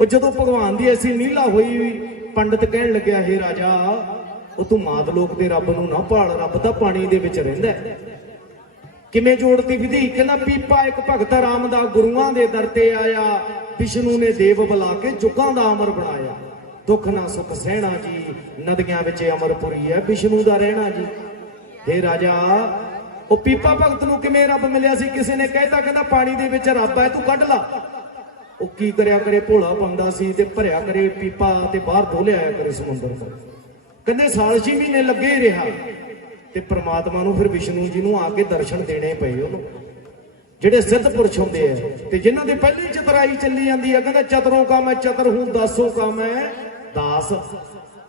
ਉਹ ਜਦੋਂ ਭਗਵਾਨ ਦੀ ਐਸੀ ਨੀਲਾ ਹੋਈ ਪੰਡਤ ਕਹਿਣ ਲੱਗਿਆ, ਹੈ ਰਾਜਾ, ਉਹ ਤੂੰ ਮਾਤ ਲੋਕ ਦੇ ਰੱਬ ਨੂੰ ਨਾ ਭਾਲ, ਰੱਬ ਤਾਂ ਪਾਣੀ ਦੇ ਵਿੱਚ ਰਹਿੰਦਾ ਕਿਵੇਂ ਜੋੜਦੀ ਵਿਧੀ? ਕਹਿੰਦਾ, ਪੀਪਾ ਇੱਕ ਭਗਤ ਰਾਮ ਦਾ ਗੁਰੂਆਂ ਦੇ ਦਰ ਤੇ ਆਇਆ, ਵਿਸ਼ਨੂੰ ਨੇ ਦੇਵ ਬੁਲਾ ਕੇ ਜੁਗਾਂ ਦਾ ਅਮਰ ਬਣਾਇਆ। ਦੁੱਖ ਨਾ ਸੁੱਖ ਸਹਿਣਾ ਜੀ, ਨਦੀਆਂ ਵਿੱਚ ਅਮਰਪੁਰੀ ਹੈ, ਵਿਸ਼ਨੂੰ ਦਾ ਰਹਿਣਾ ਜੀ। हे ਰਾਜਾ, ਉਹ ਪੀਪਾ ਭਗਤ ਨੂੰ ਕਿਵੇਂ ਰੱਬ ਮਿਲਿਆ ਸੀ? ਕਿਸੇ ਨੇ ਕਹਿਤਾ, ਕਹਿੰਦਾ, ਪਾਣੀ ਦੇ ਵਿੱਚ ਰੱਬ ਹੈ, ਤੂੰ ਕੱਢ ਲਾ। ਉਹ ਕੀ ਕਰਿਆ ਕਰੇ, ਭੋਲਾ ਪਾਉਂਦਾ ਸੀ ਤੇ ਭਰਿਆ ਕਰੇ ਪੀਪਾ ਤੇ ਬਾਹਰ ਡੋਲਿਆ ਆਇਆ ਕਰੇ ਸਮੁੰਦਰ ਤੋਂ। ਕਹਿੰਦੇ ਸਾਲ ਛੇ ਮਹੀਨੇ ਲੱਗੇ ਹੀ ਰਿਹਾ। ਤੇ ਪ੍ਰਮਾਤਮਾ ਨੂੰ ਫਿਰ ਵਿਸ਼ਨੂੰ ਜੀ ਨੂੰ ਆ ਕੇ ਦਰਸ਼ਨ ਦੇਣੇ ਪਏ ਉਹਨੂੰ। ਜਿਹੜੇ ਸਿੱਧ ਪੁਰਸ਼ ਹੁੰਦੇ ਆ, ਤੇ ਜਿਨ੍ਹਾਂ ਦੀ ਪਹਿਲੀ ਚਤਰਾਈ ਚੱਲੀ ਜਾਂਦੀ ਆ, ਕਹਿੰਦਾ ਚਤਰੋਂ ਕਾ ਮੈਂ ਚਤਰ ਹੂੰ, ਦਾਸੋਂ ਕਾ ਮੈਂ ਦਾਸ।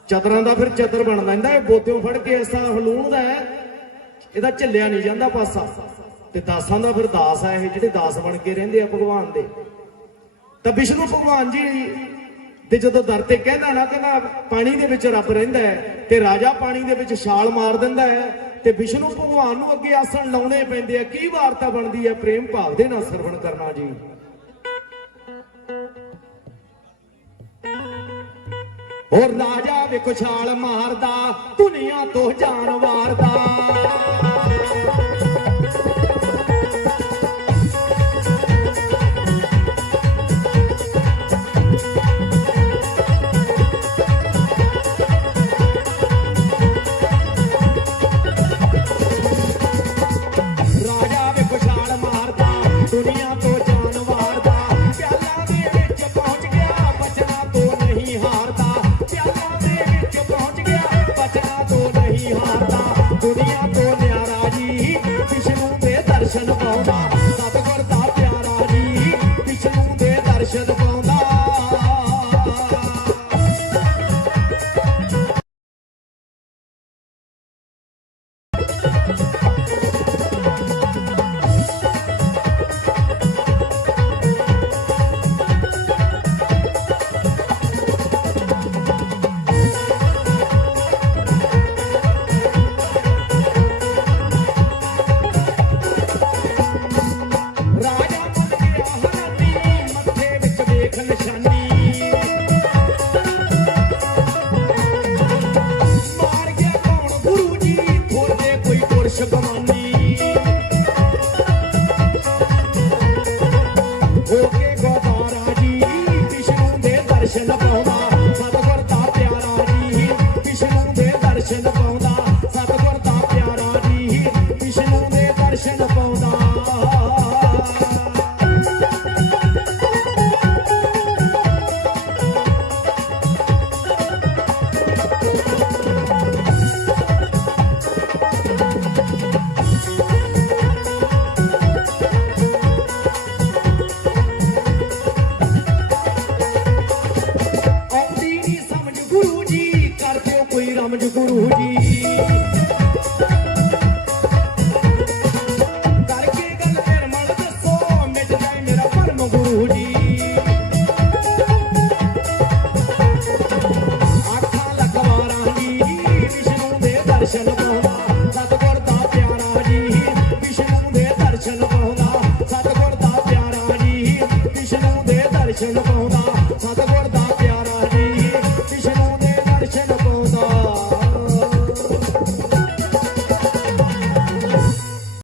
ਚਤਰਾਂ ਦਾ ਫਿਰ ਚਤਰ ਬਣ ਜਾਂਦਾ ਇਹ ਬੋਤਿਓਂ ਫੜ ਕੇ ਐਸਾ ਹਲੂਣ ਦਾ ਹੈ। ਇਹਦਾ ਝੱਲਿਆ ਨਹੀਂ ਜਾਂਦਾ ਪਾਸਾ। ਤੇ ਦਾਸਾਂ ਦਾ ਫਿਰ ਦਾਸ ਆ ਇਹ, ਜਿਹੜੇ ਦਾਸ ਬਣ ਕੇ ਰਹਿੰਦੇ ਆ ਭਗਵਾਨ ਦੇ। ਤਾਂ ਵਿਸ਼ਨੂੰ ਭਗਵਾਨ ਜੀ ਤੇ ਜਦੋਂ ਦਰ ਤੇ ਕਹਿੰਦਾ ਨਾ ਕਹਿੰਦਾ ਪਾਣੀ ਦੇ ਵਿੱਚ ਰੱਬ ਰਹਿੰਦਾ ਹੈ ਤੇ ਰਾਜਾ ਪਾਣੀ ਦੇ ਵਿੱਚ ਛਾਲ ਮਾਰ ਦਿੰਦਾ ਹੈ ਤੇ ਵਿਸ਼ਨੂੰ ਭਗਵਾਨ ਨੂੰ ਅੱਗੇ ਆਸਣ ਲਾਉਣੇ ਪੈਂਦੇ ਆ। ਕੀ ਵਾਰਤਾ ਬਣਦੀ ਹੈ? ਪ੍ਰੇਮ ਭਾਵ ਦੇ ਨਾਲ ਸਰਵਣ ਕਰਨਾ ਜੀ। ਹੋਰ ਰਾਜਾ ਵੇਖੋ ਛਾਲ ਮਾਰਦਾ ਦੁਨੀਆ ਤੋਂ ਜਾਨ ਹੋ ਦਰਸ਼ਨ ਪਾਉਂਦਾ ਸਤਿਗੁਰ ਦਾ ਪਿਆਰਾ ਜੀ ਵਿਸ਼ਨੂੰ ਦੇ ਦਰਸ਼ਨ ਪਾਉਂਦਾ